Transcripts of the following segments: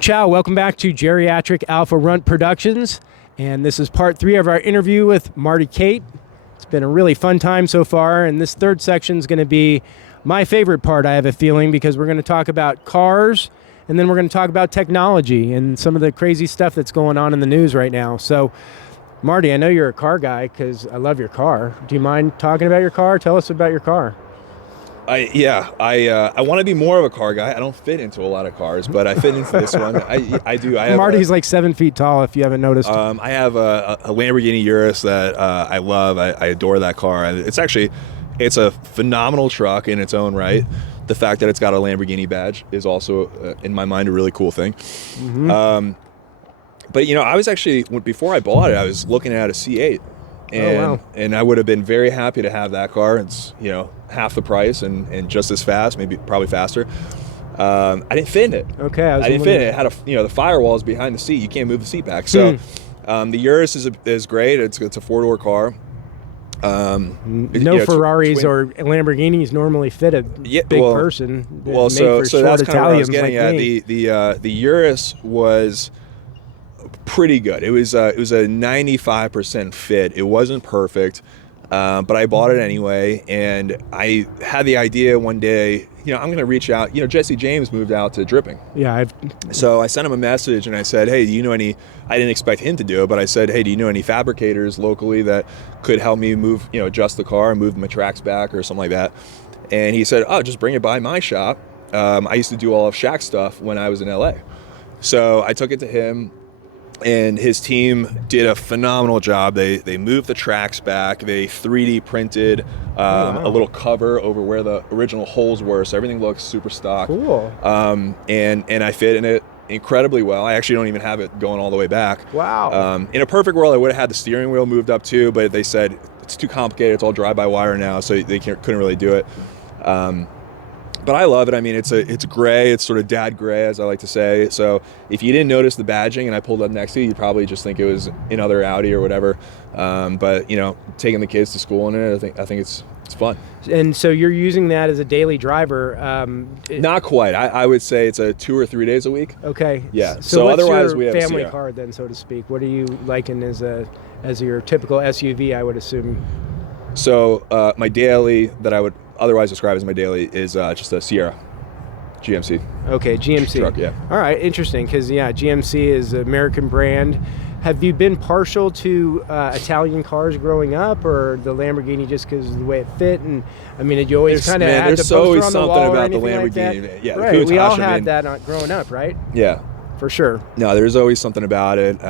Ciao, welcome back to Geriatric Alpha Runt Productions, and this is part 3 of our interview with Marty Khait. It's been a really fun time so far, and this third section is going to be my favorite part, I have a feeling, because we're going to talk about cars, and then we're going to talk about technology and some of the crazy stuff that's going on in the news right now. So, Marty, I know you're a car guy because I love your car. Do you mind talking about your car? Tell us about your car. I want to be more of a car guy. I don't fit into a lot of cars, but I fit into this one. I do. Marty's like 7 feet tall, if you haven't noticed. I have a Lamborghini Uris that I love. I adore that car. It's a phenomenal truck in its own right. The fact that it's got a Lamborghini badge is also, in my mind, a really cool thing. Mm-hmm. But I was actually, before I bought it, I was looking at a C8. And I would have been very happy to have that car. It's half the price and just as fast, probably faster. I didn't fit in it. Okay, I didn't fit in it. It had the firewall is behind the seat. You can't move the seat back. So the Urus is great. It's a 4-door car. Ferraris or Lamborghinis normally fit a big person. Well, so that's kind of what I was getting at. The Urus was pretty good. It was a 95% fit. It wasn't perfect, but I bought it anyway. And I had the idea one day, I'm going to reach out. Jesse James moved out to Dripping. Yeah. So I sent him a message and I said, hey, do you know any, I didn't expect him to do it, but I said, hey, do you know any fabricators locally that could help me move, adjust the car and move my tracks back or something like that? And he said, oh, just bring it by my shop. I used to do all of Shaq's stuff when I was in LA. So I took it to him. And his team did a phenomenal job. They moved the tracks back. They 3D printed a little cover over where the original holes were, so everything looks super stock. Cool. And I fit in it incredibly well. I actually don't even have it going all the way back. Wow. In a perfect world, I would have had the steering wheel moved up too, but they said it's too complicated. It's all drive-by-wire now, so they couldn't really do it. But I love it. I mean, it's gray. It's sort of dad gray, as I like to say. So if you didn't notice the badging and I pulled up next to you, you'd probably just think it was another Audi or whatever. But taking the kids to school in it, I think it's fun. And so you're using that as a daily driver? Not quite. I would say it's a 2 or 3 days a week. Okay. Yeah. So what's otherwise your we have family car then, so to speak? What are you liking as your typical SUV? I would assume. So my daily that I would otherwise describe as my daily is just a Sierra GMC. Okay, GMC. Truck, yeah. All right, interesting, because GMC is an American brand. Have you been partial to Italian cars growing up, or the Lamborghini just because of the way it fit? And I mean, did you always kind of had the poster on the wall or anything like that? Yeah, right. We all had that growing up, right? Yeah, for sure. No, there's always something about it.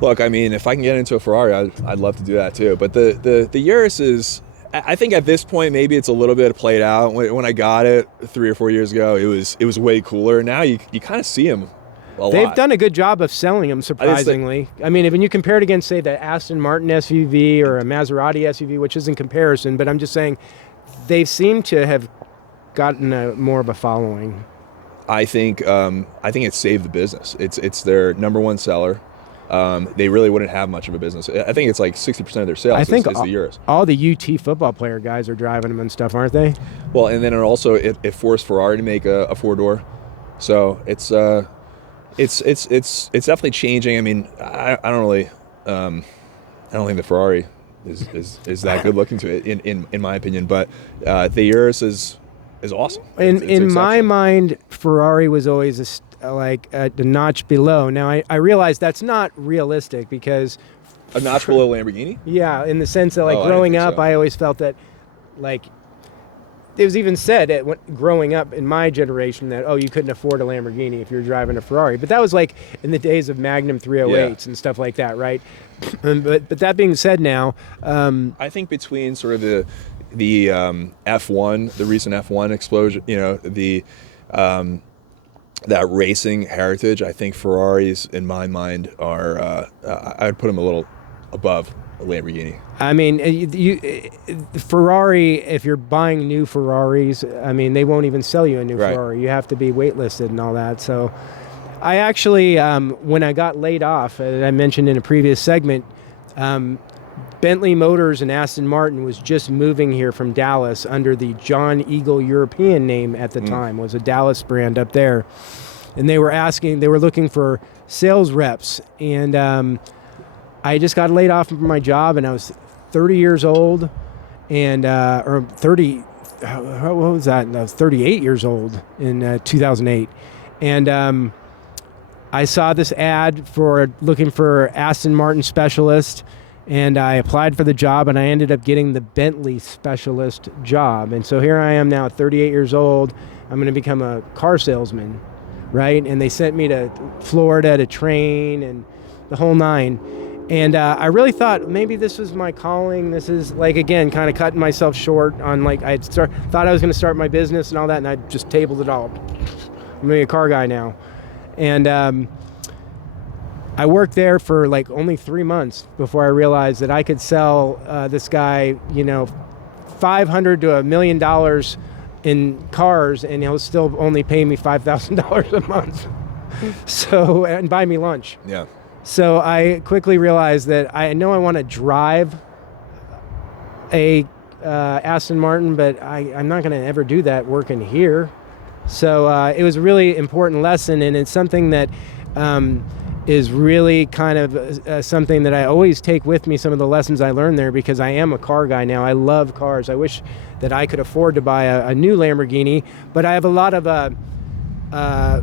Look, I mean, if I can get into a Ferrari, I'd love to do that too. But the Urus is, I think at this point maybe it's a little bit played out. When I got it 3 or 4 years ago, it was way cooler. Now you kind of see them a lot. They've done a good job of selling them, surprisingly. I mean, when you compare it against, say, the Aston Martin SUV or a Maserati SUV, which is in comparison, but I'm just saying they seem to have gotten more of a following. I think it saved the business. It's their number one seller. They really wouldn't have much of a business. I think it's like 60% of their sales is the Urus. All the UT football player guys are driving them and stuff, aren't they? Well, and then it forced Ferrari to make a 4-door. So it's definitely changing. I mean, I don't think the Ferrari is that good looking to it in my opinion, but the Urus is awesome. In my mind, Ferrari was always the notch below. Now I realize that's not realistic because a notch below Lamborghini. Yeah, in the sense that growing up, I always felt that it was even said growing up in my generation that you couldn't afford a Lamborghini if you're driving a Ferrari. But that was in the days of Magnum 308s and stuff like that, right? But that being said, now I think between sort of the F1, the recent F1 explosion, that racing heritage, I think Ferraris, in my mind, are I would put them a little above a Lamborghini. I mean, Ferrari, if you're buying new Ferraris, I mean, they won't even sell you a new Ferrari. You have to be waitlisted and all that. So I actually, when I got laid off, as I mentioned in a previous segment, Bentley Motors and Aston Martin was just moving here from Dallas under the John Eagle European name at the time. Was a Dallas brand up there. and they were looking for sales reps, and I just got laid off from my job, and I was 30 years old, and or 30. What was that? I was 38 years old in 2008, and I saw this ad for looking for Aston Martin specialist, and I applied for the job, and I ended up getting the Bentley specialist job. And so here I am now, 38 years old. I'm going to become a car salesman, right? And they sent me to Florida to train and the whole nine. And I really thought maybe this was my calling. This is, like, again, kind of cutting myself short on, like, thought I was going to start my business and all that, and I just tabled it all. I'm going to be a car guy now. And I worked there for like only 3 months before I realized that I could sell this guy, $500 to $1 million in cars, and he'll still only pay me $5,000 a month. So, and buy me lunch. Yeah. So I quickly realized that I know I want to drive a Aston Martin, but I'm not going to ever do that working here. So it was a really important lesson, and it's something that is really kind of something that I always take with me, some of the lessons I learned there, because I am a car guy now. I love cars. I wish that I could afford to buy a new Lamborghini, but I have a lot of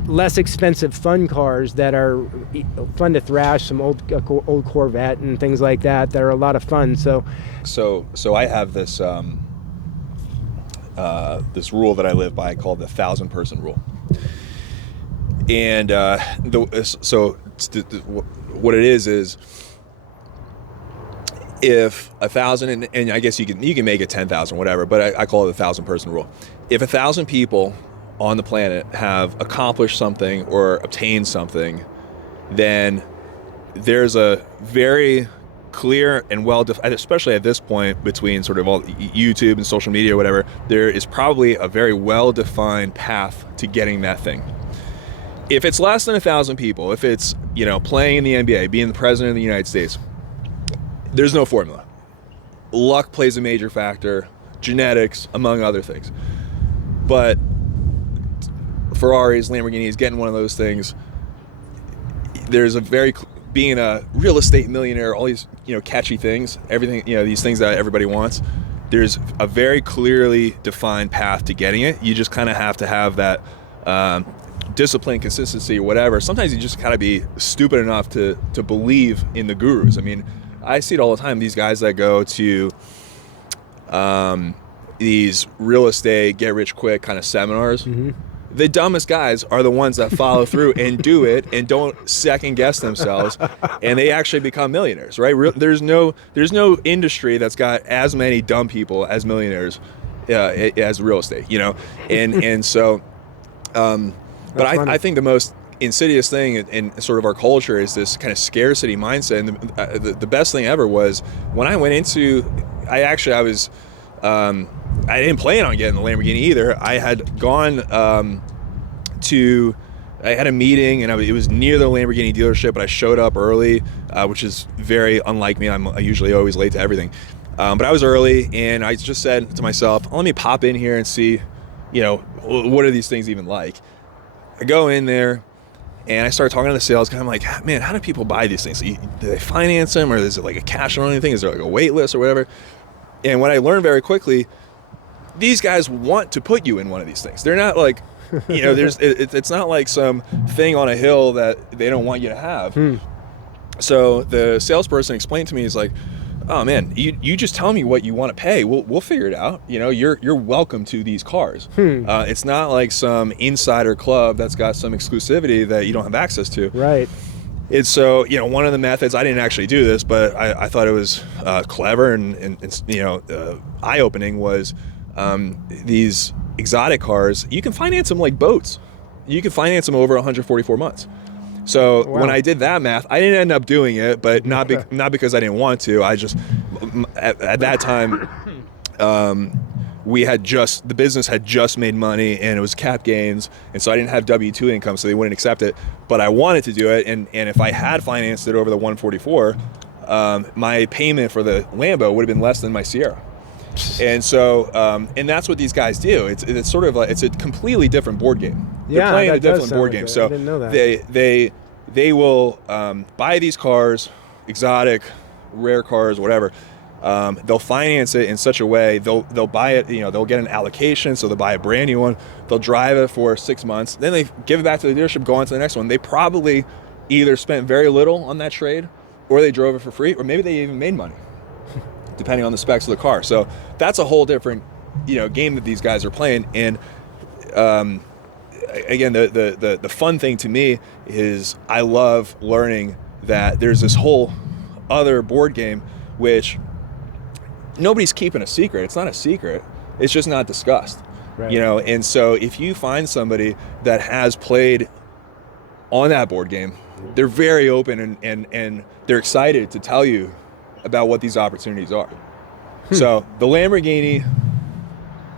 less expensive fun cars that are fun to thrash, some old Corvette and things like that are a lot of fun. So I have this this rule that I live by called the 1,000-person rule. And what it is if 1,000, and I guess you can make it 10,000, whatever, but I call it the 1,000-person rule. If 1,000 people on the planet have accomplished something or obtained something, then there's a very clear and especially at this point between sort of all YouTube and social media or whatever, there is probably a very well-defined path to getting that thing. If it's less than 1,000 people, if it's, playing in the NBA, being the president of the United States, there's no formula. Luck plays a major factor, genetics, among other things. But Ferraris, Lamborghinis, getting one of those things, there's being a real estate millionaire, all these, catchy things, everything, these things that everybody wants, there's a very clearly defined path to getting it. You just kind of have to have that discipline, consistency, whatever. Sometimes you just gotta be stupid enough to believe in the gurus. I mean, I see it all the time, these guys that go to these real estate, get rich quick kind of seminars. Mm-hmm. The dumbest guys are the ones that follow through and do it and don't second guess themselves, and they actually become millionaires, right? There's no industry that's got as many dumb people as millionaires as real estate, and so but I think the most insidious thing in sort of our culture is this kind of scarcity mindset. And the best thing ever was when I went into, I didn't plan on getting the Lamborghini either. I had gone I had a meeting, and it was near the Lamborghini dealership, but I showed up early, which is very unlike me. I'm usually always late to everything. But I was early, and I just said to myself, let me pop in here and see, what are these things even like? I go in there, and I start talking to the sales guy. I'm like, man, how do people buy these things? Do they finance them, or is it like a cash only thing? Is there like a wait list or whatever? And what I learned very quickly, these guys want to put you in one of these things. They're not like, it's not like some thing on a hill that they don't want you to have. So the salesperson explained to me, he's like, oh man, you just tell me what you want to pay. We'll figure it out. You're welcome to these cars. It's not like some insider club that's got some exclusivity that you don't have access to. Right. It's so, one of the methods, I didn't actually do this, but I thought it was clever and eye-opening, was these exotic cars, you can finance them like boats. You can finance them over 144 months. So when I did that math, I didn't end up doing it, but not because I didn't want to. I just, at that time, the business had just made money, and it was cap gains, and so I didn't have W-2 income, so they wouldn't accept it. But I wanted to do it, and if I had financed it over the 144, my payment for the Lambo would have been less than my Sierra. And so, and that's what these guys do. It's sort of like, it's a completely different board game. They're playing a that does different sound board like game. it. So I didn't know that. they will buy these cars, exotic, rare cars, whatever. They'll finance it in such a way. They'll buy it. They'll get an allocation, so they'll buy a brand new one. They'll drive it for 6 months. Then they give it back to the dealership, go on to the next one. They probably either spent very little on that trade, or they drove it for free, or maybe they even made money, depending on the specs of the car. So that's a whole different, game that these guys are playing. And again, the fun thing to me is I love learning that there's this whole other board game which nobody's keeping a secret. It's not a secret. It's just not discussed. Right. And so if you find somebody that has played on that board game, they're very open and they're excited to tell you about what these opportunities are. So the Lamborghini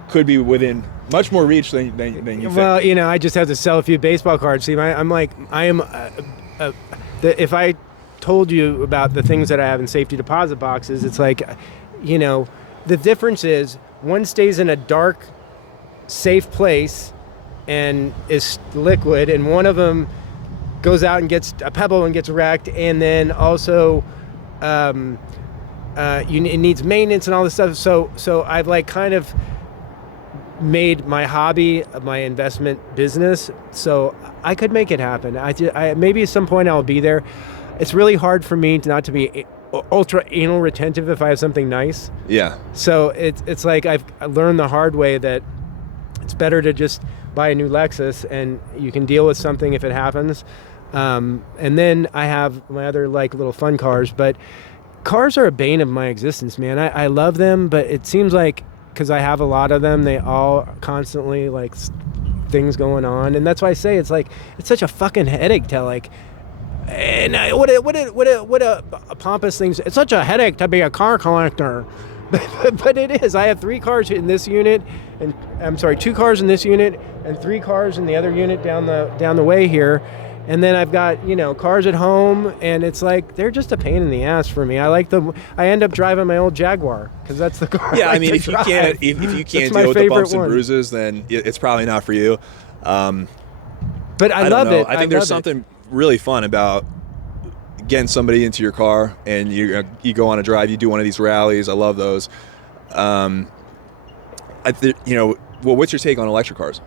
could be within much more reach than you think. Well, I just have to sell a few baseball cards. See, if I told you about the things that I have in safety deposit boxes, it's like, the difference is one stays in a dark, safe place and is liquid, and one of them goes out and gets a pebble and gets wrecked, and then also it needs maintenance and all this stuff. So I've kind of made my hobby my investment business, so I could make it happen. I maybe at some point I'll be there. It's really hard for me not to be ultra anal retentive if I have something nice. Yeah. So it's like I've learned the hard way that it's better to just buy a new Lexus and you can deal with something if it happens. And then I have my other little fun cars, but cars are a bane of my existence, man. I love them, but it seems like because I have a lot of them, they all constantly things going on, and that's why I say it's such a fucking headache to And what a pompous thing. It's such a headache to be a car collector. But it is. I have 3 cars in this unit, and 2 cars in this unit, and 3 cars in the other unit down the way here. And then I've got, cars at home, and it's they're just a pain in the ass for me. I end up driving my old Jaguar because that's the car. Yeah, if you can't deal with the bumps and bruises, then it's probably not for you. But I love it. I think there's something really fun about getting somebody into your car and you go on a drive. You do one of these rallies. I love those. What's your take on electric cars?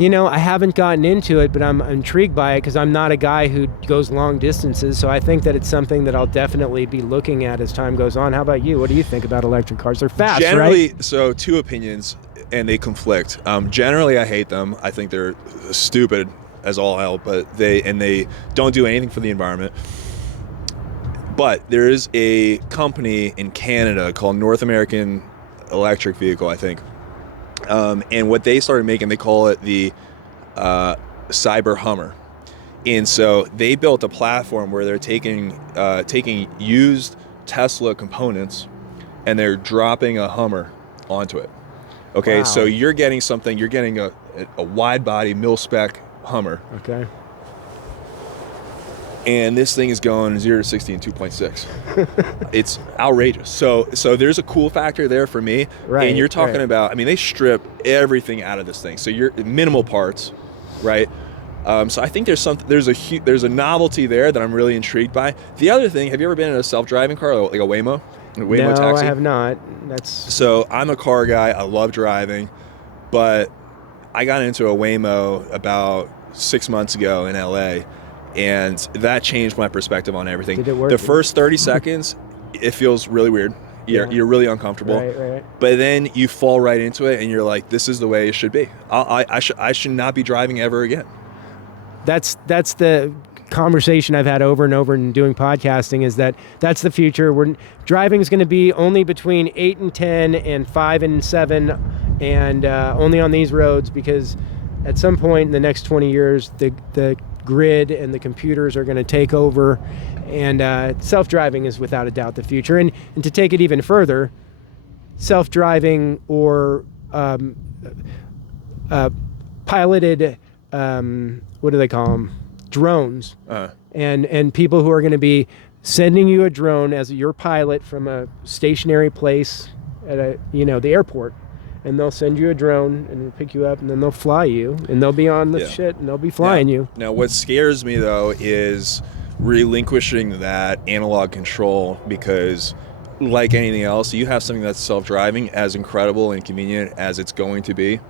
I haven't gotten into it, but I'm intrigued by it because I'm not a guy who goes long distances. So I think that it's something that I'll definitely be looking at as time goes on. How about you? What do you think about electric cars? They're fast, generally, right? So 2 opinions, and they conflict. Generally, I hate them. I think they're stupid as all hell, but they don't do anything for the environment. But there is a company in Canada called North American Electric Vehicle, I think. And what they started making, they call it the Cyber Hummer. And so they built a platform where they're taking used Tesla components and they're dropping a Hummer onto it. Okay, wow. So you're getting a wide body mil-spec Hummer. Okay. And this thing is going 0 to 60 in 2.6. It's outrageous. So there's a cool factor there for me. Right. And you're talking about, they strip everything out of this thing. So you're minimal parts, right? So I think there's a novelty there that I'm really intrigued by. The other thing, have you ever been in a self-driving car, like a Waymo? No, taxi? I have not. So I'm a car guy. I love driving, but I got into a Waymo about 6 months ago in LA. And that changed my perspective on everything. Did it work? The first 30 seconds, it feels really weird. You're really uncomfortable. Right. But then you fall right into it, and you're like, "This is the way it should be. I should not be driving ever again." That's the conversation I've had over and over in doing podcasting. Is that's the future. Driving is going to be only between 8 and 10 and 5 and 7, and only on these roads because at some point in the next 20 years, the grid and the computers are going to take over, and self-driving is without a doubt the future. And to take it even further, self-driving or piloted, what do they call them? Drones. And people who are going to be sending you a drone as your pilot from a stationary place at the airport, and they'll send you a drone and it'll pick you up, and then they'll fly you, and they'll be on the shit, and they'll be flying you. Now, what scares me, though, is relinquishing that analog control, because like anything else, you have something that's self-driving, as incredible and convenient as it's going to be.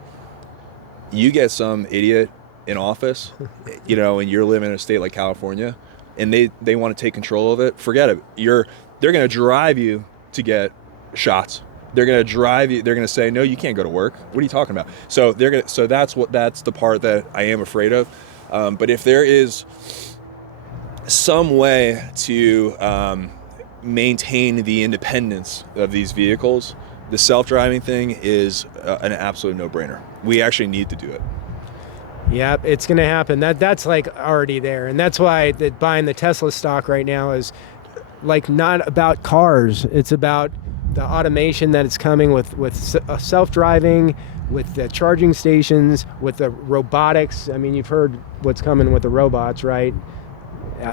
You get some idiot in office, and you're living in a state like California, and they want to take control of it. Forget it. They're going to drive you to get shots. They're going to drive you. They're going to say, no, you can't go to work. What are you talking about? So that's the part that I am afraid of. But if there is some way to maintain the independence of these vehicles, the self-driving thing is an absolute no-brainer. We actually need to do it. Yeah, it's going to happen. That's like already there, and that's why buying the Tesla stock right now is like not about cars. It's about the automation that it's coming with self-driving, with the charging stations, with the robotics. I mean, you've heard what's coming with the robots, right?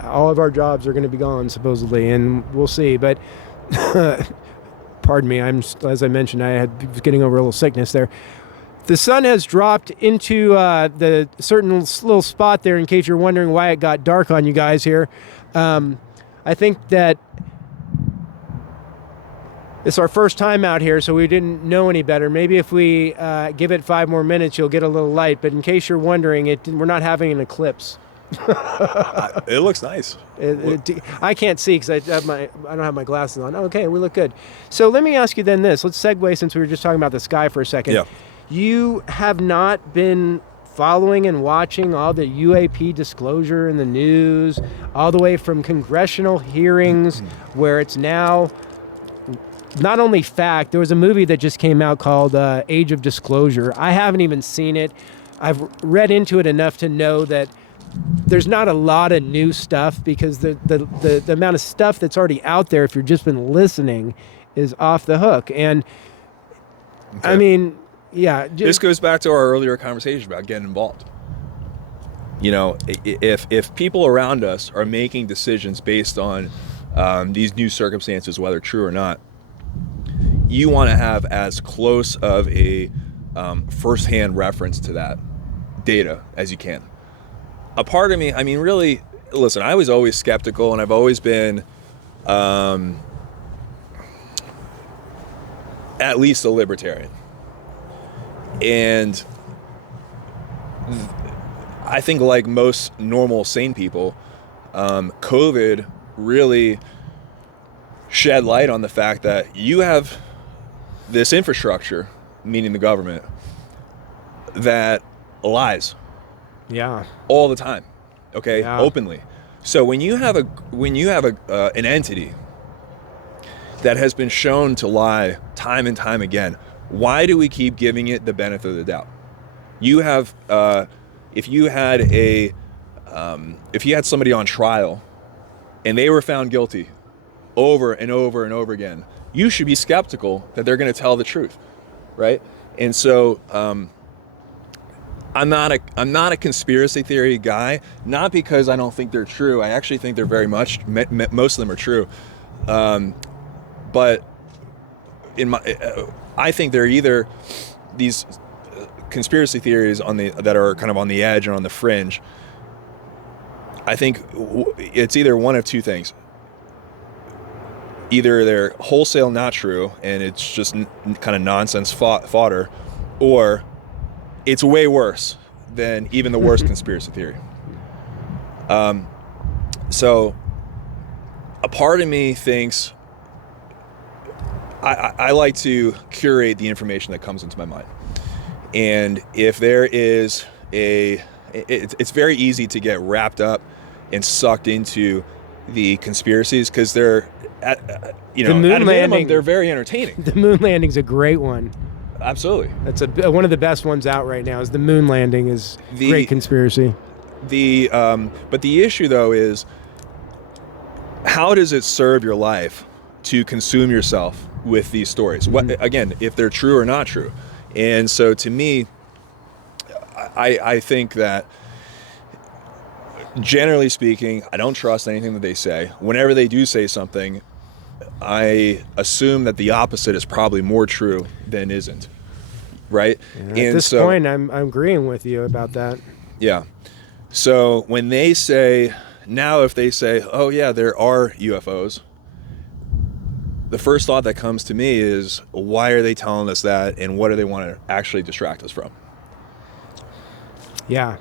All of our jobs are going to be gone supposedly, and we'll see. But pardon me, as I mentioned, I was getting over a little sickness there. The sun has dropped into the certain little spot there, in case you're wondering why it got dark on you guys here. I think that it's our first time out here, so we didn't know any better. Maybe if we give it 5 more minutes, you'll get a little light. But in case you're wondering, we're not having an eclipse. It looks nice. I can't see because I don't have my glasses on. Okay, we look good. So let me ask you then this. Let's segue, since we were just talking about the sky for a second. Yeah. You have not been following and watching all the UAP disclosure in the news, all the way from congressional hearings, where it's now not only fact. There was a movie that just came out called Age of Disclosure. I haven't even seen it. I've read into it enough to know that there's not a lot of new stuff, because the amount of stuff that's already out there, if you've just been listening, is off the hook. And okay. I mean, yeah. This goes back to our earlier conversation about getting involved. If people around us are making decisions based on these new circumstances, whether true or not, you want to have as close of a firsthand reference to that data as you can. A part of me, I mean, really, listen, I was always skeptical, and I've always been at least a libertarian. And I think, like most normal, sane people, COVID really shed light on the fact that you have this infrastructure, meaning the government, that lies. Yeah. All the time. Okay? Yeah. Openly. So when you have an entity that has been shown to lie time and time again, why do we keep giving it the benefit of the doubt? You have, if you had somebody on trial and they were found guilty over and over and over again, you should be skeptical that they're going to tell the truth, right? And so I'm not a conspiracy theory guy, not because I don't think they're true. I actually think they're very much, most of them are true. But I think they're either these conspiracy theories that are kind of on the edge and on the fringe. I think it's either one of two things. Either they're wholesale not true and it's just kind of nonsense fodder, or it's way worse than even the worst conspiracy theory. So a part of me thinks I like to curate the information that comes into my mind. And if there is it's very easy to get wrapped up and sucked into the conspiracies, because they're at a minimum, they're very entertaining. The moon landing's a great one. Absolutely. That's one of the best ones out right now. Is the moon landing is great conspiracy. But the issue though is, how does it serve your life to consume yourself with these stories? What, again, if they're true or not true? And so to me, I think that, generally speaking, I don't trust anything that they say. Whenever they do say something, I assume that the opposite is probably more true than isn't. right? At this point, I'm agreeing with you about that. Yeah. So when they say, now if they say, oh yeah, there are UFOs, the first thought that comes to me is, why are they telling us that, and what do they want to actually distract us from? Yeah.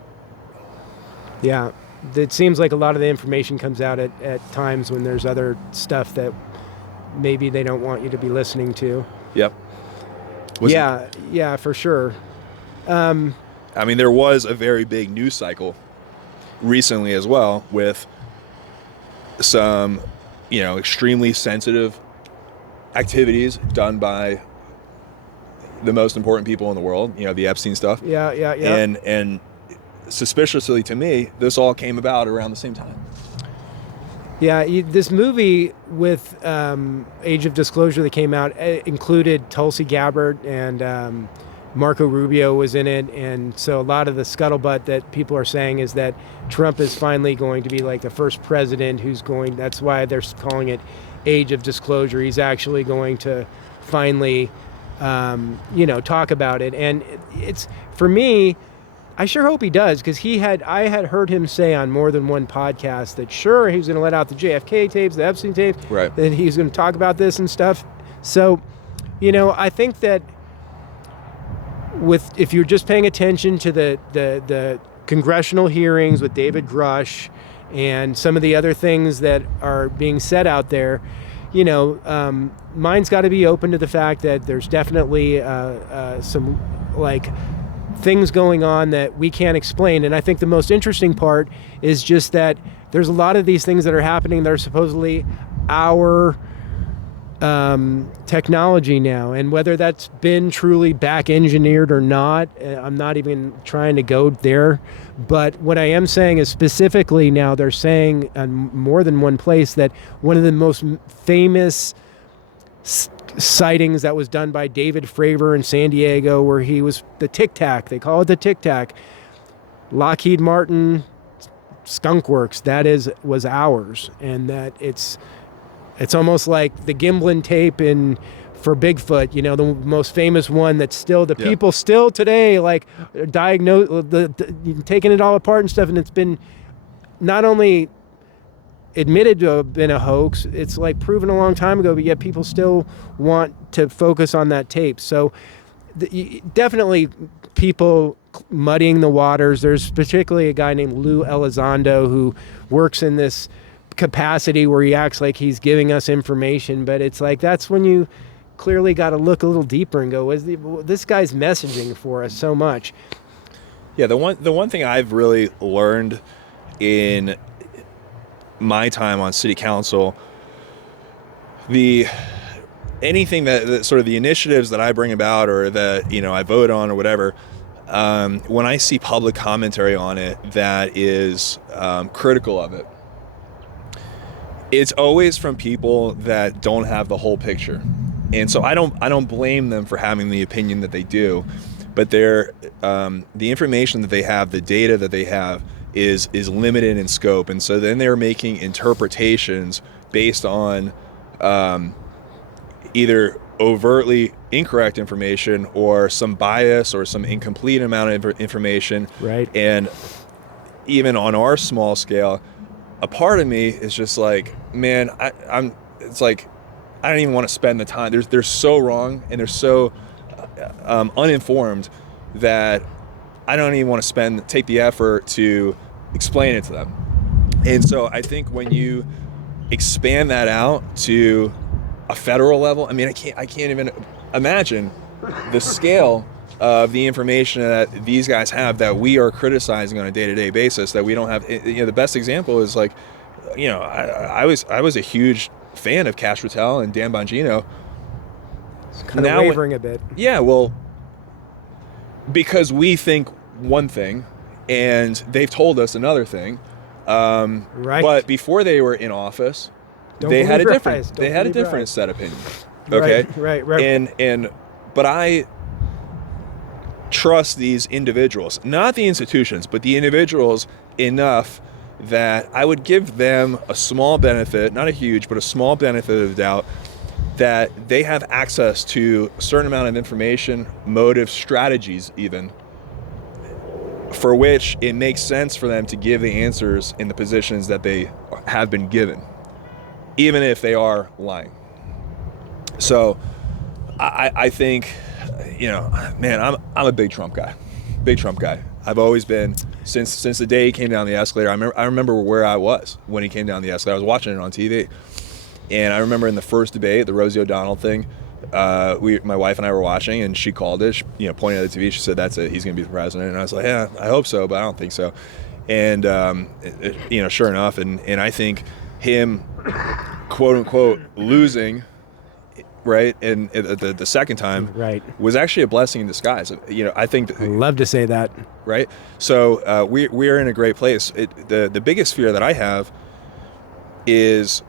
Yeah. It seems like a lot of the information comes out at times when there's other stuff that maybe they don't want you to be listening to. Yep. Yeah, for sure. I mean, there was a very big news cycle recently as well with some, extremely sensitive activities done by the most important people in the world, the Epstein stuff. Yeah. And suspiciously to me, this all came about around the same time. Yeah, this movie with Age of Disclosure that came out included Tulsi Gabbard and Marco Rubio was in it. And so a lot of the scuttlebutt that people are saying is that Trump is finally going to be like the first president that's why they're calling it Age of Disclosure. He's actually going to finally, talk about it. And it's, for me, I sure hope he does, because I had heard him say on more than one podcast that sure, he was going to let out the JFK tapes, the Epstein tapes, right, that he was going to talk about this and stuff. So, I think that if you're just paying attention to the congressional hearings with David Grush and some of the other things that are being said out there, mine's got to be open to the fact that there's definitely some things going on that we can't explain. And I think the most interesting part is just that there's a lot of these things that are happening that are supposedly our technology now, and whether that's been truly back engineered or not, I'm not even trying to go there. But what I am saying is, specifically now they're saying on more than one place that one of the most famous sightings that was done by David Fravor in San Diego, where he was the Tic Tac, they call it the Tic Tac, Lockheed Martin Skunk Works, was ours. And that it's almost like the Gimblin tape for Bigfoot, the most famous one that's still people still today taking it all apart and stuff, and it's been not only admitted to have been a hoax, it's proven a long time ago, but yet people still want to focus on that tape. So definitely people muddying the waters. There's particularly a guy named Lou Elizondo who works in this capacity where he acts like he's giving us information, but it's that's when you clearly got to look a little deeper and go, this guy's messaging for us so much. Yeah, the one thing I've really learned in my time on city council, anything that sort of the initiatives that I bring about or that I vote on or whatever, when I see public commentary on it that is critical of it, it's always from people that don't have the whole picture. And so I don't blame them for having the opinion that they do, but the information that they have, the data that they have is limited in scope. And so then they're making interpretations based on either overtly incorrect information or some bias or some incomplete amount of information. Right. And even on our small scale, a part of me is just man, I don't even want to spend the time. They're so wrong and they're so uninformed that I don't even want to take the effort to explain it to them. And so I think when you expand that out to a federal level, I mean, I can't even imagine the scale of the information that these guys have that we are criticizing on a day-to-day basis that we don't have. The best example is I was a huge fan of Cash Patel and Dan Bongino. It's kind of wavering a bit. Yeah, well, because we think one thing and they've told us another thing. Right. But before they were in office, they had a different set of opinions. Okay. Right. But I trust these individuals, not the institutions, but the individuals enough that I would give them a small benefit, not a huge, but a small benefit of the doubt that they have access to a certain amount of information, motive, strategies even, for which it makes sense for them to give the answers in the positions that they have been given, even if they are lying. So I think, man, I'm a big Trump guy. I've always been since the day he came down the escalator. I remember where I was when he came down the escalator. I was watching it on TV. And I remember in the first debate, the Rosie O'Donnell thing, my wife and I were watching, and she called it. She, pointing at the TV, she said, "That's it. He's going to be the president." And I was like, "Yeah, I hope so, but I don't think so." And sure enough, and I think him, quote unquote, losing, right, and the second time, right, was actually a blessing in disguise. I think. I'd love to say that. Right. So we are in a great place. The biggest fear that I have is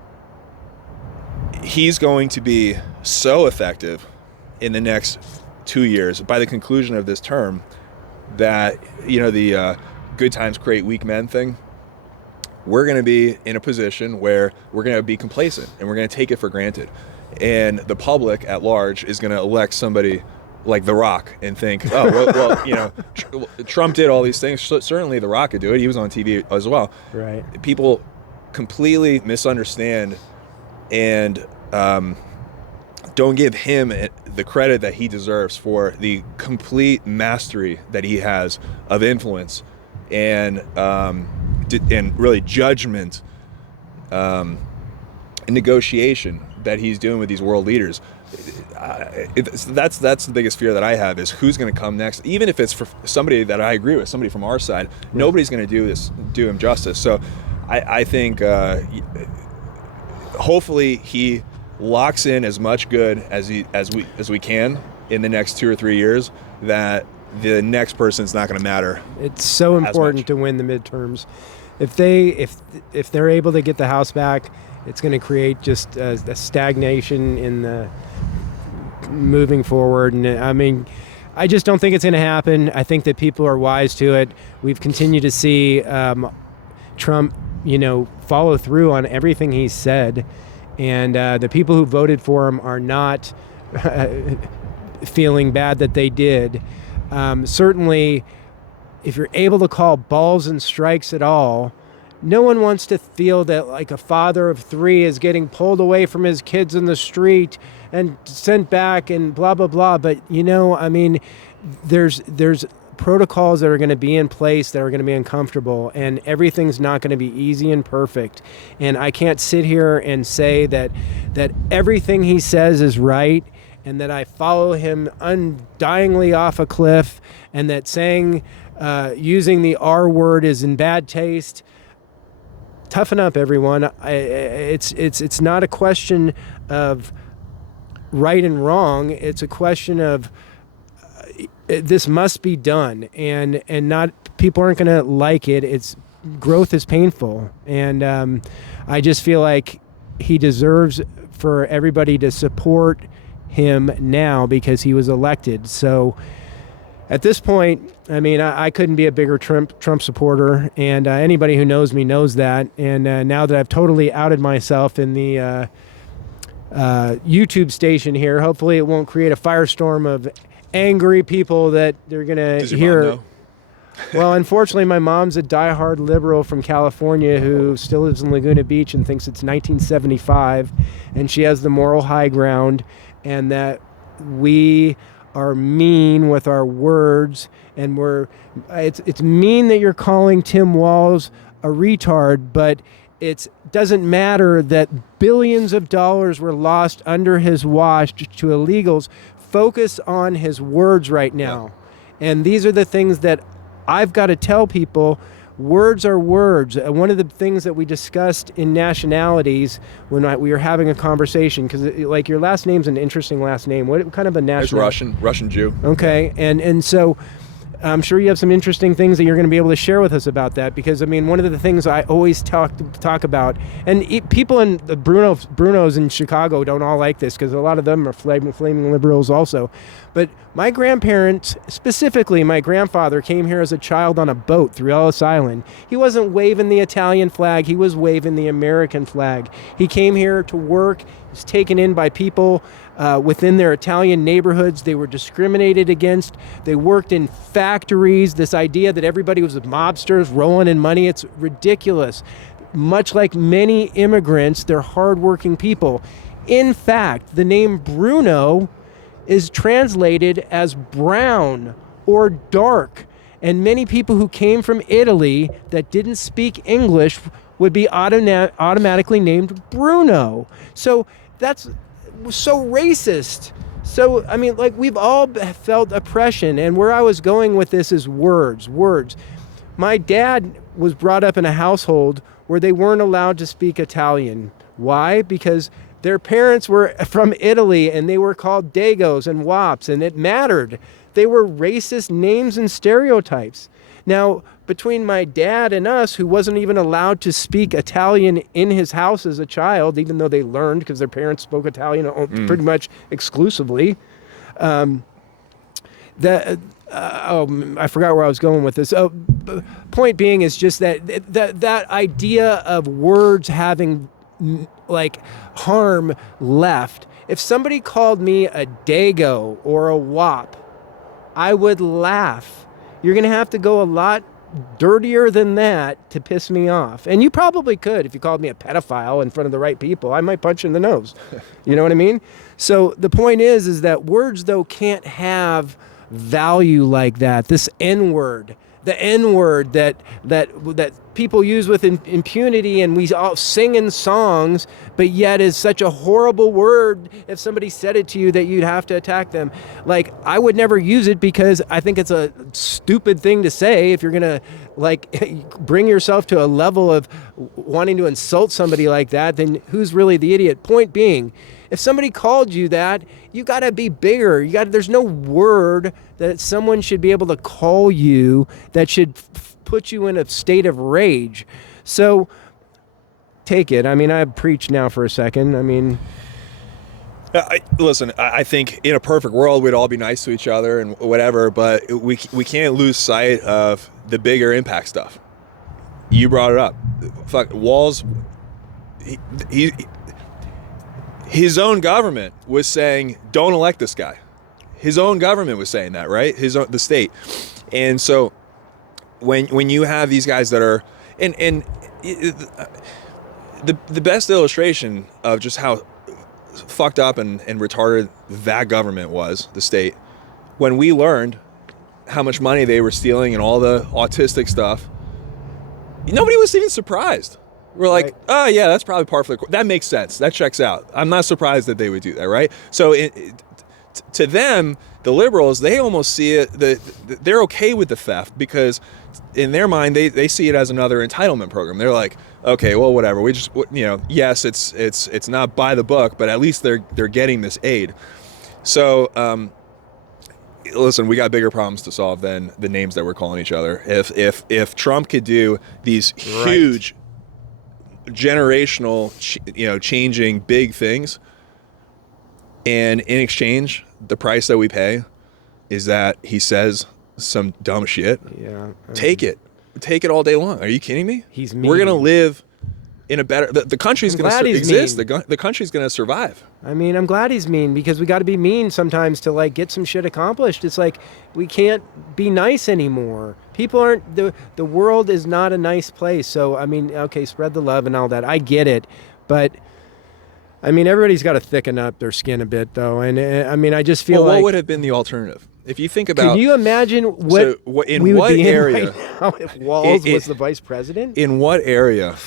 he's going to be so effective in the next 2 years by the conclusion of this term that, the good times create weak men thing, we're going to be in a position where we're going to be complacent and we're going to take it for granted. And the public at large is going to elect somebody like The Rock and think, oh, Trump did all these things. Certainly The Rock could do it. He was on TV as well. Right. People completely misunderstand and don't give him the credit that he deserves for the complete mastery that he has of influence and really judgment and negotiation that he's doing with these world leaders. That's the biggest fear that I have, is who's going to come next. Even if it's for somebody that I agree with, somebody from our side, nobody's going to do him justice. So I think hopefully he locks in as much good as we can in the next 2 or 3 years, that the next person's not going to matter. It's so important to win the midterms. If they're able to get the House back, it's going to create just a stagnation in the moving forward. And I mean, I just don't think it's going to happen. I think that people are wise to it. We've continued to see Trump, follow through on everything he said. And the people who voted for him are not feeling bad that they did. Certainly, if you're able to call balls and strikes at all, no one wants to feel that like a father of 3 is getting pulled away from his kids in the street and sent back and blah, blah, blah. But, there's protocols that are going to be in place that are going to be uncomfortable, and everything's not going to be easy and perfect. And I can't sit here and say that everything he says is right and that I follow him undyingly off a cliff, and that saying using the R word is in bad taste. Toughen up, everyone. It's not a question of right and wrong. It's a question of this must be done, and not people aren't going to like it. It's growth is painful, and I just feel like he deserves for everybody to support him now because he was elected. So at this point, I mean, I couldn't be a bigger Trump supporter, and anybody who knows me knows that. And now that I've totally outed myself in the YouTube station here, hopefully it won't create a firestorm of angry people that they're going to hear. Mom know? Well, unfortunately, my mom's a diehard liberal from California who still lives in Laguna Beach and thinks it's 1975, and she has the moral high ground, and that we are mean with our words, and it's mean that you're calling Tim Walz a retard, but it doesn't matter that billions of dollars were lost under his watch to illegals. Focus on his words right now. Yeah. And these are the things that I've got to tell people. Words are words. One of the things that we discussed in nationalities when we were having a conversation, because like your last name's an interesting last name. What kind of a national? It's Russian Jew. Okay, and so I'm sure you have some interesting things that you're going to be able to share with us about that, because I mean, one of the things I always talk about, and people in the Brunos in Chicago don't all like this, because a lot of them are flaming liberals also. But my grandparents, specifically my grandfather, came here as a child on a boat through Ellis Island. He wasn't waving the Italian flag, he was waving the American flag. He came here to work, he was taken in by people within their Italian neighborhoods. They were discriminated against. They worked in factories. This idea that everybody was mobsters rolling in money, it's ridiculous. Much like many immigrants, they're hardworking people. In fact, the name Bruno is translated as brown or dark. And many people who came from Italy that didn't speak English would be automatically named Bruno. So that's so racist. So, I mean, like, we've all felt oppression, and where I was going with this is words. My dad was brought up in a household where they weren't allowed to speak Italian. Why? Because their parents were from Italy, and they were called Dagos and Wops, and it mattered. They were racist names and stereotypes. Now, between my dad and us, who wasn't even allowed to speak Italian in his house as a child, even though they learned because their parents spoke Italian pretty much exclusively. I forgot where I was going with this. Point being is just that idea of words having like harm left. If somebody called me a Dago or a Wop, I would laugh. You're going to have to go a lot dirtier than that to piss me off. And you probably could if you called me a pedophile in front of the right people. I might punch you in the nose. You know what I mean? So the point is that words, though, can't have value like that. This N-word, the N-word that people use with impunity, and we all sing in songs, but yet is such a horrible word if somebody said it to you that you'd have to attack them. Like, I would never use it because I think it's a stupid thing to say. If you're going to, like, bring yourself to a level of wanting to insult somebody like that, then who's really the idiot? Point being, if somebody called you that, you got to be bigger. There's no word that someone should be able to call you that should put you in a state of rage. So take it. I mean, I've preached now for a second. I mean, listen, I think in a perfect world, we'd all be nice to each other and whatever, but we can't lose sight of the bigger impact stuff. You brought it up. Fuck, Walz, his own government was saying, don't elect this guy. His own government was saying that, right? The state. And so when you have these guys that are, and the best illustration of just how fucked up and retarded that government was, the state, when we learned how much money they were stealing and all the autistic stuff, nobody was even surprised. We're like, right. Oh yeah, that's probably par for the course. That makes sense. That checks out. I'm not surprised that they would do that, right? So to them, the liberals, they almost see it, they're okay with the theft because in their mind, they see it as another entitlement program. They're like, okay, well, whatever. We just, yes, it's not by the book, but at least they're getting this aid. So, listen, we got bigger problems to solve than the names that we're calling each other. If Trump could do these huge generational, changing big things, and in exchange, the price that we pay is that he says some dumb shit. Yeah, take it all day long. Are you kidding me? He's mean. We're gonna live in a better. The country's gonna exist. The country's gonna survive. I mean, I'm glad he's mean because we got to be mean sometimes to like get some shit accomplished. It's like we can't be nice anymore. People aren't. The world is not a nice place. So I mean, okay, spread the love and all that. I get it, but. I mean, everybody's got to thicken up their skin a bit, though. And I mean, I just feel like... what would have been the alternative? If you think about... Can you imagine what we would be in right now if Walz was the vice president? In what area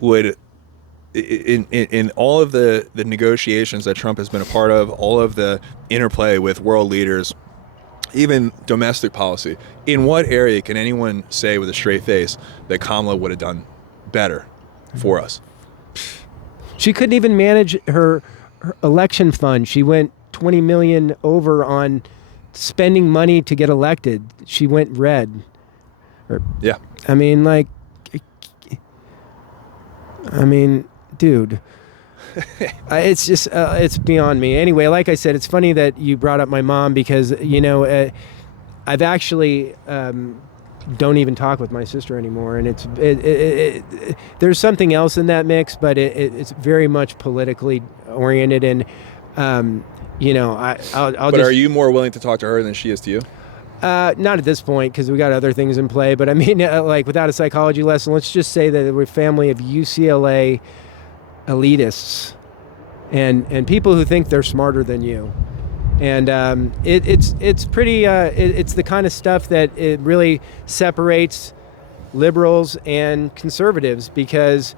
would... In all of the negotiations that Trump has been a part of, all of the interplay with world leaders, even domestic policy, in what area can anyone say with a straight face that Kamala would have done better for us? She couldn't even manage her election fund. She went $20 million over on spending money to get elected. She went red. Yeah. I mean, like, dude. It's just, it's beyond me. Anyway, like I said, it's funny that you brought up my mom because, I've actually don't even talk with my sister anymore. And there's something else in that mix, but it's very much politically oriented. And, I'll But just... are you more willing to talk to her than she is to you? Not at this point, because we got other things in play. But I mean, like, without a psychology lesson, let's just say that we're a family of UCLA elitists and people who think they're smarter than you. And it's pretty. It's the kind of stuff that it really separates liberals and conservatives, because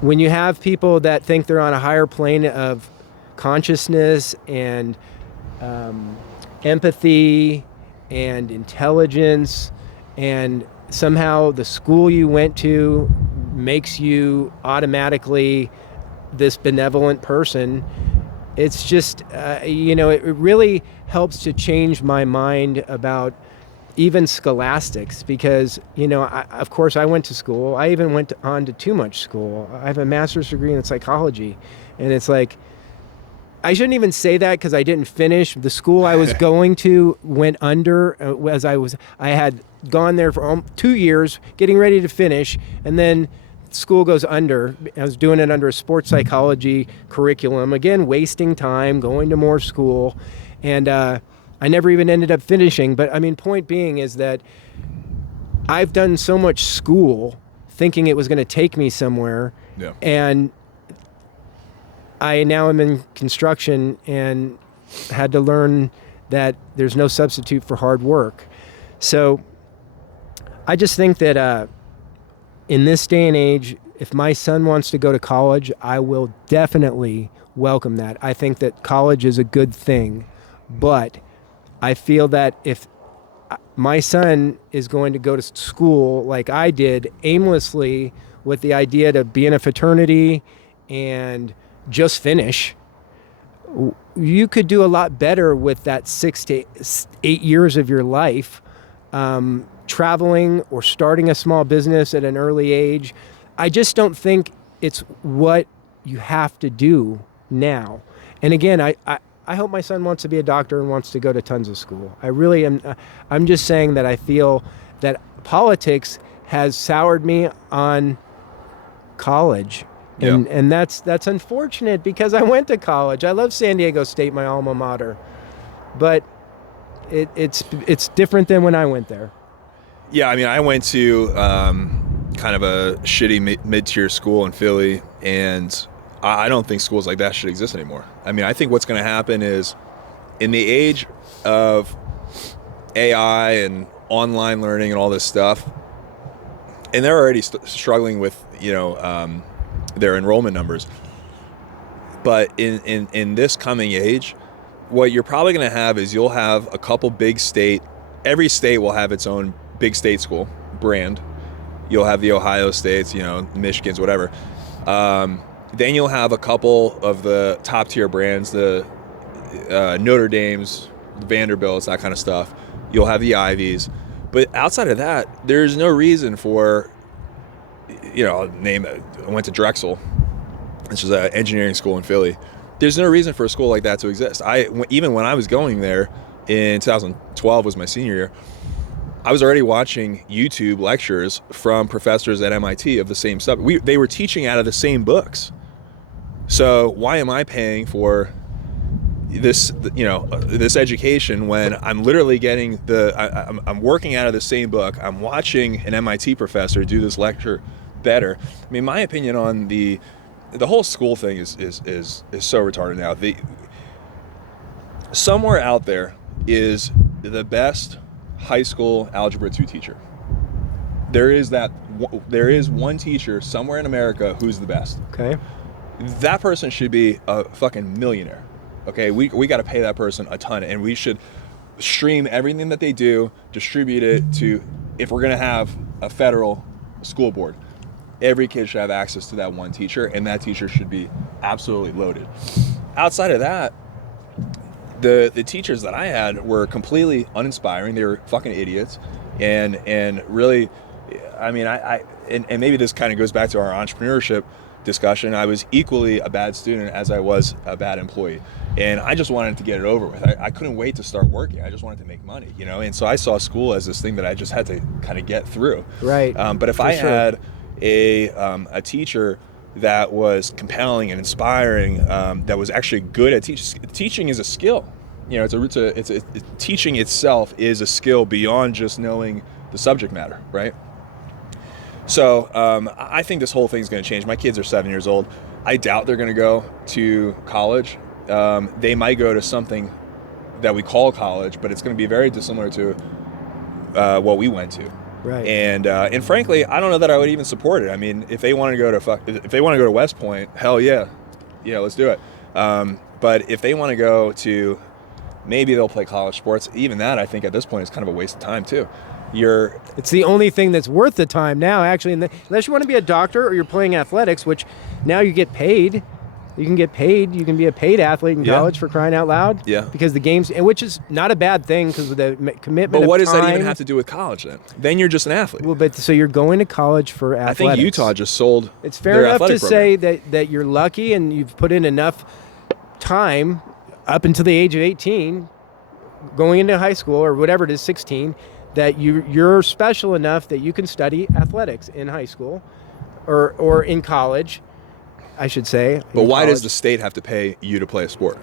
when you have people that think they're on a higher plane of consciousness and empathy and intelligence, and somehow the school you went to makes you automatically this benevolent person, it's just, it really helps to change my mind about even scholastics, because, of course I went to school. I even went on to too much school. I have a master's degree in psychology, and it's like, I shouldn't even say that because I didn't finish. The school I was going to went under I had gone there for 2 years, getting ready to finish, and then school goes under. I was doing it under a sports psychology curriculum. Again, wasting time, going to more school, and I never even ended up finishing. But I mean, point being is that I've done so much school thinking it was going to take me somewhere, and I now am in construction and had to learn that there's no substitute for hard work. So I just think that in this day and age, if my son wants to go to college, I will definitely welcome that. I think that college is a good thing, but I feel that if my son is going to go to school like I did, aimlessly, with the idea to be in a fraternity and just finish, you could do a lot better with that 6 to 8 years of your life traveling or starting a small business at an early age. I just don't think it's what you have to do now. And again, I hope my son wants to be a doctor and wants to go to tons of school. I really am. I'm just saying that I feel that politics has soured me on college. And that's unfortunate, because I went to college. I love San Diego State, my alma mater, but it's different than when I went there. Yeah, I mean, I went to kind of a shitty mid-tier school in Philly, and I don't think schools like that should exist anymore. I mean, I think what's going to happen is, in the age of AI and online learning and all this stuff, and they're already struggling with, their enrollment numbers. But in this coming age, what you're probably going to have is you'll have a couple big every state will have its own big state school brand. You'll have the Ohio States, Michigans, whatever. Then you'll have a couple of the top tier brands, the Notre Dames, the Vanderbilts, that kind of stuff. You'll have the Ivies. But outside of that, there's no reason for, I went to Drexel, which is an engineering school in Philly. There's no reason for a school like that to exist. Even when I was going there in 2012 was my senior year, I was already watching YouTube lectures from professors at MIT of the same stuff. They were teaching out of the same books. So why am I paying for this education when I'm literally getting I'm working out of the same book. I'm watching an MIT professor do this lecture better. I mean, my opinion on the whole school thing is so retarded now. Somewhere out there is the best high school algebra 2 teacher. There is one teacher somewhere in America who's the best. Okay. That person should be a fucking millionaire. Okay, we got to pay that person a ton, and we should stream everything that they do, distribute it to, if we're gonna have a federal school board, every kid should have access to that one teacher, and that teacher should be absolutely loaded. Outside of that, the teachers that I had were completely uninspiring. They were fucking idiots, and really, I mean, and maybe this kind of goes back to our entrepreneurship discussion. I was equally a bad student as I was a bad employee, and I just wanted to get it over with. I couldn't wait to start working. I just wanted to make money, and so I saw school as this thing that I just had to kind of get through. Right. But if I had a teacher that was compelling and inspiring, that was actually good at teaching is a skill. Teaching itself is a skill beyond just knowing the subject matter, right? So I think this whole thing's going to change. My kids are 7 years old. I doubt they're going to go to college. They might go to something that we call college, but it's going to be very dissimilar to what we went to. Right. And frankly, I don't know that I would even support it. I mean, if they want to go to West Point, hell yeah, let's do it. But if they want to go to, maybe they'll play college sports. Even that, I think at this point is kind of a waste of time too. It's the only thing that's worth the time now, actually. Unless you want to be a doctor or you're playing athletics, which now you get paid. You can get paid. You can be a paid athlete in college, for crying out loud. Yeah. Because the games, which is not a bad thing because of the commitment. But what of does time. that even have to do with college then? Then you're just an athlete. Well, but so you're going to college for athletics. I think Utah just sold. It's fair enough to program. say that you're lucky and you've put in enough time up until the age of 18, going into high school or whatever it is, 16, that you're special enough that you can study athletics in high school or in college, I should say. But why does the state have to pay you to play a sport?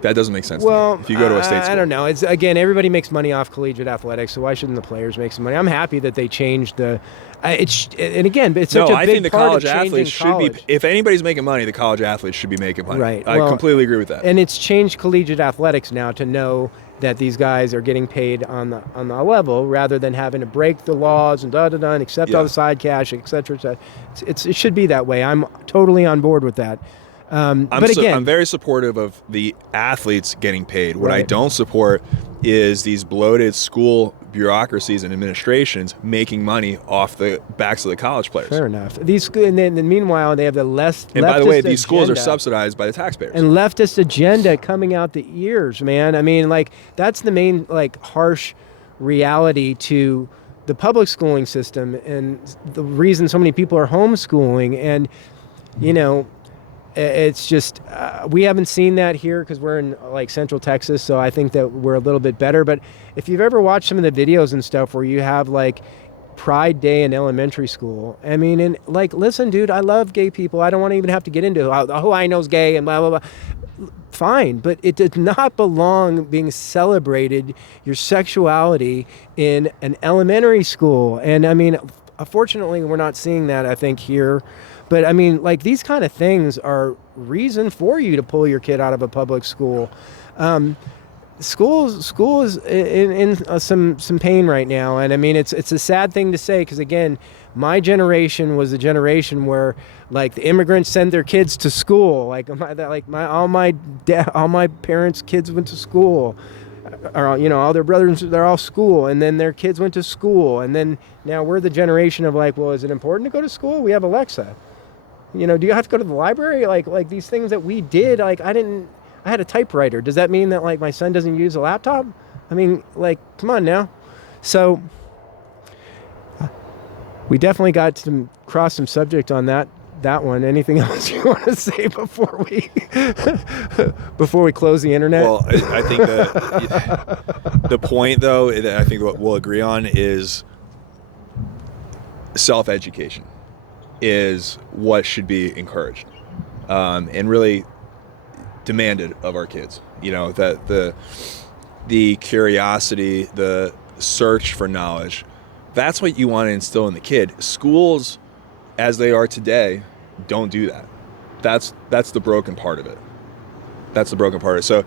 That doesn't make sense to me. If you go to a state school. I don't know. It's, again, everybody makes money off collegiate athletics, so why shouldn't the players make some money? I'm happy that they changed the... and again, it's such a big I think the part college of changing athletes should college. be... If anybody's making money, the college athletes should be making money. Right. I completely agree with that. And it's changed collegiate athletics now to know that these guys are getting paid on the level rather than having to break the laws and and accept all the side cash, et cetera, et cetera. It should be that way. I'm totally on board with that. But again, I'm very supportive of the athletes getting paid. What I Right. don't support is these bloated school bureaucracies and administrations making money off the backs of the college players. fair enough. And then meanwhile, they have the leftist And by the way, these schools are agenda. subsidized by the taxpayers. And leftist agenda coming out the ears, man. I mean, that's the main, harsh reality to the public schooling system and the reason so many people are homeschooling. And, it's just, we haven't seen that here because we're in Central Texas. So I think that we're a little bit better. But if you've ever watched some of the videos and stuff where you have Pride Day in elementary school. I mean, and listen, dude, I love gay people. I don't want to even have to get into who I know's gay and blah, blah, blah. Fine, but it does not belong being celebrated, your sexuality, in an elementary school. And I mean, unfortunately, we're not seeing that, I think, here. But I mean, these kind of things are reason for you to pull your kid out of a public school. School is in some pain right now, and I mean it's a sad thing to say because again, my generation was a generation where the immigrants send their kids to school. All my parents' kids went to school, or all their brothers, they're all school, and then their kids went to school, and then now we're the generation of well, is it important to go to school? We have Alexa. Do you have to go to the library? These things that we did. I had a typewriter. Does that mean that my son doesn't use a laptop? I mean, come on now. So we definitely got to cross some subject on that one. Anything else you want to say before we close the internet? Well, I think the point though that I think what we'll agree on is self-education is what should be encouraged and really demanded of our kids. That the curiosity, the search for knowledge, that's what you want to instill in the kid. Schools, as they are today, don't do that. That's the broken part of it. So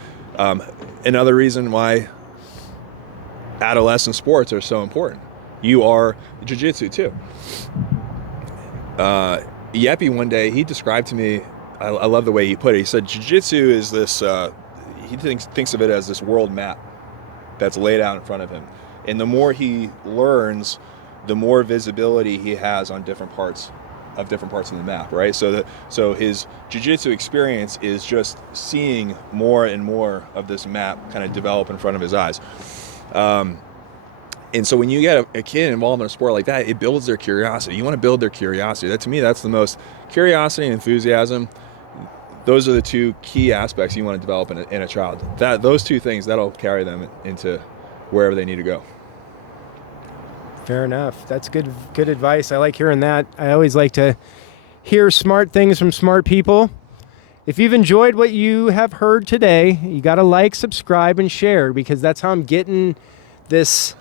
another reason why adolescent sports are so important. You are jiu-jitsu too. Yeppy one day, he described to me, I love the way he put it. He said jiu-jitsu is this, he thinks of it as this world map that's laid out in front of him. And the more he learns, the more visibility he has on different parts of different parts of the map, right? So his jiu-jitsu experience is just seeing more and more of this map kind of develop in front of his eyes. And so when you get a kid involved in a sport like that, it builds their curiosity. You want to build their curiosity. That, to me, that's the most curiosity and enthusiasm. Those are the two key aspects you want to develop in a child. Those two things, that'll carry them into wherever they need to go. Fair enough. That's good advice. I like hearing that. I always like to hear smart things from smart people. If you've enjoyed what you have heard today, you got to like, subscribe, and share, because that's how I'm getting this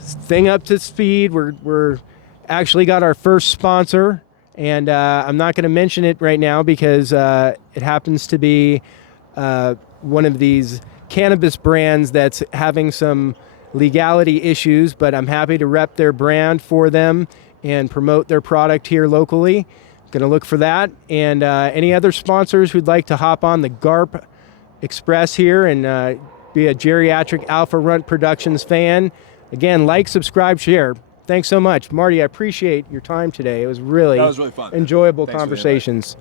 thing up to speed. We're actually got our first sponsor, and I'm not going to mention it right now because it happens to be one of these cannabis brands that's having some legality issues, but I'm happy to rep their brand for them and promote their product here locally. Going to look for that. And any other sponsors who'd like to hop on the GARP Express here and be a Geriatric Alpha Runt Productions fan, again, like, subscribe, share. Thanks so much. Marty, I appreciate your time today. It was really fun. Enjoyable Thanks conversations.